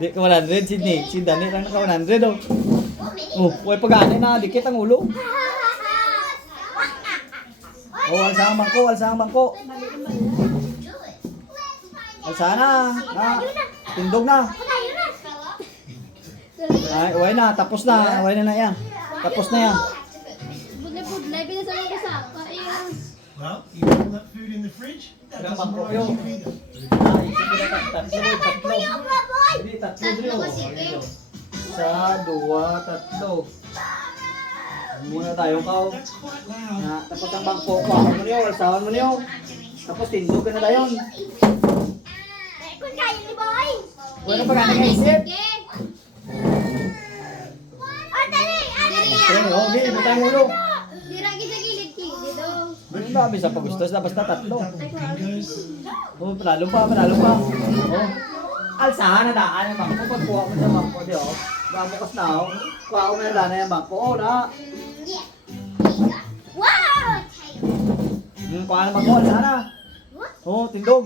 Di ka 100, Sydney. Si Dani lang naka 100 oh. Oh, huwag pag-aanay na, dikit ang ulo. Oh, alsa ang bangko, alsa ang bangko. Alsa na. Tindog na. Ay, uway na, tapos na. Uway na yan. Tapos na yan. Budlay, pinasa mo sa kaya. Well, you put that food in the fridge. That Ilang doesn't bangko rise yun? you either. Ay, sige na, tatlo. Hindi, tatlo dito. Isa, dua, tatlo. Muna tayo kaw. That's quite loud. Na, tapos ang bangko, kuhaan mo niyo, alsahan mo niyo. Tapos tindog ka na tayo. Kung kaya ni boy. Wala pa gano'n isip. Pero, okay, butang mo ulo. Diragi sa gilid ki. Dito. Ano ba, bisa pa gusto, basta tatlo. Fingers. Oh, panalo pa. Oh. Alsahan na daan yung bangko. Pagkuha mo sa bangko, di oh. Babukas na oh. Kuha mo na daan yung bangko. Oh, na. Wow! Kuha na bangko, alsahan na. Oh, tindog.